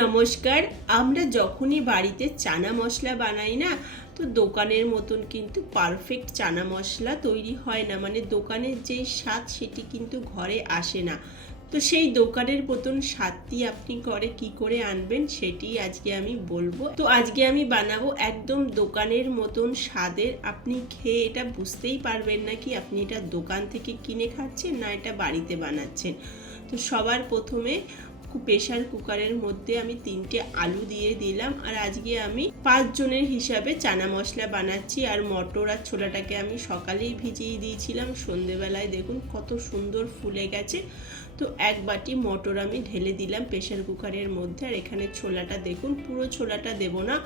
নমস্কার, আমরা যখনই বাড়িতে চানা মশলা বানাই না, তো দোকানের মতন কিন্তু পারফেক্ট চানা মশলা তৈরি হয় না। মানে দোকানের যেই স্বাদ সেটি কিন্তু ঘরে আসে না। তো সেই দোকানের মতন স্বাদটি আপনি ঘরে কি করে আনবেন সেটি আজকে আমি বলব। তো আজকে আমি বানাবো একদম দোকানের মতন স্বাদের। আপনি খেয়ে এটা বুঝতেই পারবেন না কি আপনি এটা দোকান থেকে কিনে খাচ্ছেন না এটা বাড়িতে বানাচ্ছেন। তো সবার প্রথমে প্রেশার কুকারের মধ্যে আমি তিনটে আলু দিয়ে দিলাম। আর আজকে আমি পাঁচ জনের হিসাবে চানা মশলা বানাচ্ছি। আর মটর আর ছোলাটাকে আমি সকালেই ভিজিয়ে দিয়েছিলাম। সন্ধেবেলায় দেখুন কত সুন্দর ফুলে গেছে। তো এক বাটি মটর আমি ঢেলে দিলাম প্রেশার কুকারের মধ্যে। আর এখানে ছোলাটা দেখুন, পুরো ছোলাটা দেব না।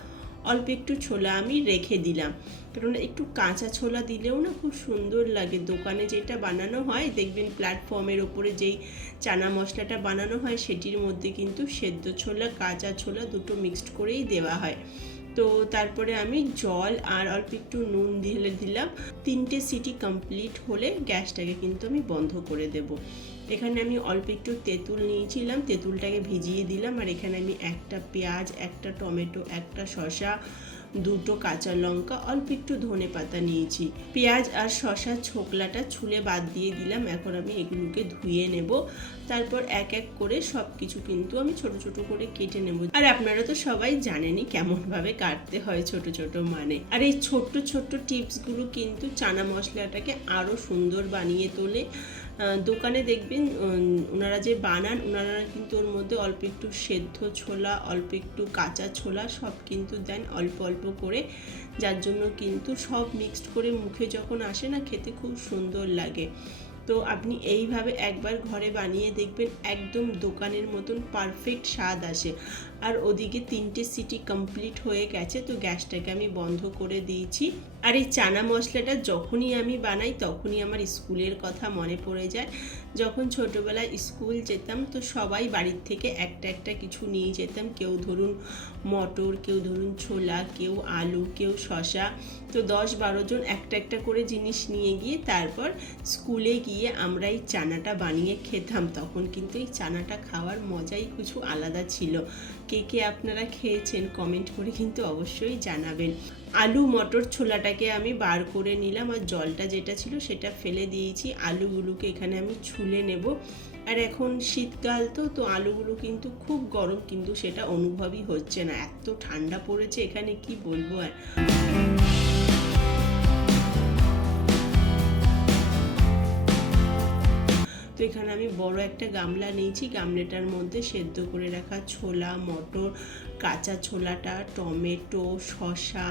অল্প একটু ছোলা আমি রেখে দিলাম। কারণ একটু কাঁচা ছোলা দিলেও না খুব সুন্দর লাগে। দোকানে যেটা বানানো হয়, দেখবেন প্ল্যাটফর্মের ওপরে যেই চানা মশলাটা বানানো হয়, সেটির মধ্যে কিন্তু সেদ্ধ ছোলা, কাঁচা ছোলা দুটো মিক্সড করেই দেওয়া হয়। তো তারপরে আমি জল আর অল্প একটু নুন ঢেলে দিলাম। তিনটে সিটি কমপ্লিট হলে গ্যাসটাকে কিন্তু আমি বন্ধ করে দেব। এখানে আমি অল্প একটু তেঁতুল নিয়েছিলাম, তেঁতুলটাকে ভিজিয়ে দিলাম। আর এখানে আমি একটা পেঁয়াজ, একটা টমেটো, একটা শসা দুটো কাঁচা লঙ্কা, অল্প একটু ধনে পাতা নিয়েছি। পেঁয়াজ আর শশা ছোকলাটা ছুলে বাদ দিয়ে দিলাম, এখন আমি এগুলোকে ধুয়ে নেব। তারপর এক এক করে সব কিছু কিন্তু আমি ছোট ছোট করে কেটে নেব। আর আপনারা তো সবাই জানেনই কেমনভাবে কাটতে হয় ছোট ছোট মানে। আর এই ছোট্ট ছোট্ট টিপসগুলো কিন্তু চানা মশলাটাকে আরও সুন্দর বানিয়ে তোলে। দোকানে দেখবেন ওনারা যে বানান, ওনারা কিন্তু ওর মধ্যে অল্প একটু সেদ্ধ ছোলা, অল্প একটু কাঁচা ছোলা সব কিন্তু দেন অল্প অল্প করে। যার জন্য কিন্তু সব মিক্সড করে মুখে যখন আসে না, খেতে খুব সুন্দর লাগে। তো আপনি এইভাবে একবার ঘরে বানিয়ে দেখবেন একদম দোকানের মতন পারফেক্ট স্বাদ আসে। আর ওদিকে তিনটে সিটি কমপ্লিট হয়ে গেছে, তো গ্যাসটাকে আমি বন্ধ করে দিয়েছি। আর এই চানা মশলাটা যখনই আমি বানাই, তখনই আমার স্কুলের কথা মনে পড়ে যায়। যখন ছোটোবেলায় স্কুল যেতাম, তো সবাই বাড়ির থেকে একটা একটা কিছু নিয়ে যেতাম। কেউ ধরুন মটর, কেউ ধরুন ছোলা, কেউ আলু, কেউ শশা তো দশ বারো জন একটা একটা করে জিনিস নিয়ে গিয়ে তারপর স্কুলে গিয়ে আমরা এই চানাটা বানিয়ে খেতাম। তখন কিন্তু এই চানাটা খাওয়ার মজাই কিছু আলাদা ছিল। কে কে আপনারা খেয়েছেন কমেন্ট করে কিন্তু অবশ্যই জানাবেন। আলু মটর ছোলাটাকে আমি বার করে নিলাম আর জলটা যেটা ছিল সেটা ফেলে দিয়েছি। আলুগুলোকে এখানে আমি ছুলে নেব। আর এখন শীতকাল তো তো আলুগুলো কিন্তু খুব গরম, কিন্তু সেটা অনুভবই হচ্ছে না। এত ঠান্ডা পড়েছে এখানে, কি বলব আর? তো এখানে আমি বড় একটা গামলা নিয়েছি। গামলাটার মধ্যে সেদ্ধ করে রাখা ছোলা, মটর, কাঁচা ছোলাটা, টমেটো, শসা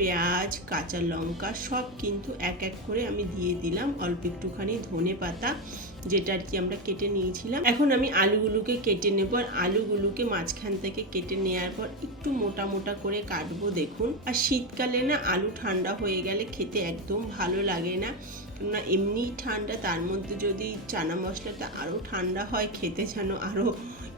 পেঁয়াজ, কাঁচা লঙ্কা সব কিন্তু এক এক করে আমি দিয়ে দিলাম। অল্প একটুখানি ধনে পাতা, যেটা আর কি আমরা কেটে নিয়েছিলাম। এখন আমি আলুগুলোকে কেটে নেব। আর আলুগুলোকে মাঝখান থেকে কেটে নেওয়ার পর একটু মোটা মোটা করে কাটবো, দেখুন। আর শীতকালে না আলু ঠান্ডা হয়ে গেলে খেতে একদম ভালো লাগে না। না এমনি ঠান্ডা, তার মধ্যে যদি চানা মশলাটা আরও ঠান্ডা হয়, খেতে যেন আরও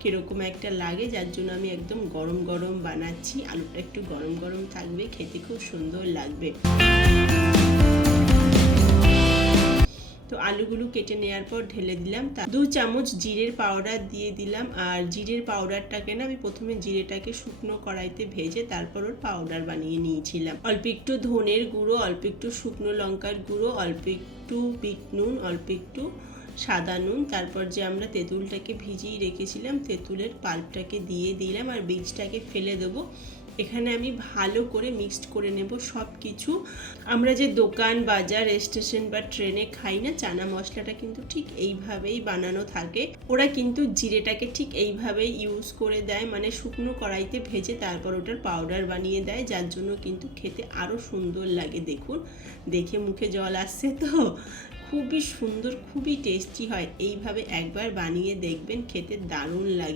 কীরকম একটা লাগে, যার জন্য আমি একদম গরম গরম বানাচ্ছি। আলুটা একটু গরম গরম থাকবে, খেতে খুব সুন্দর লাগবে। তো আলুগুলো কেটে নেওয়ার পর ঢেলে দিলাম। তা দু চামচ জিরের পাউডার দিয়ে দিলাম। আর জিরের পাউডারটাকে না, আমি প্রথমে জিরেটাকে শুকনো কড়াইতে ভেজে তারপর ওর পাউডার বানিয়ে নিয়েছিলাম। অল্প একটু ধনের গুঁড়ো, অল্প একটু শুকনো লঙ্কার গুঁড়ো, অল্প একটু বিট নুন, অল্প একটু সাদা নুন, তারপর যে আমরা তেঁতুলটাকে ভিজিয়ে রেখেছিলাম, তেঁতুলের পাল্পটাকে দিয়ে দিলাম আর বীজটাকে ফেলে দেবো। এখানে আমি ভালো করে মিক্সড করে নেব সব কিছু আমরা যে দোকান, বাজার স্টেশন বা ট্রেনে খাই না, চানা মশলাটা কিন্তু ঠিক এইভাবেই বানানো থাকে। ওরা কিন্তু জিরেটাকে ঠিক এইভাবেই ইউজ করে দেয় মানে শুকনো কড়াইতে ভেজে তারপর ওটার পাউডার বানিয়ে দেয়, যার জন্য কিন্তু খেতে আরও সুন্দর লাগে। দেখুন, দেখে মুখে জল আসছে তো। খুবই সুন্দর খুবই টেস্টি হয়। এইভাবে একবার বানিয়ে দেখবেন খেতে দারুণ লাগে।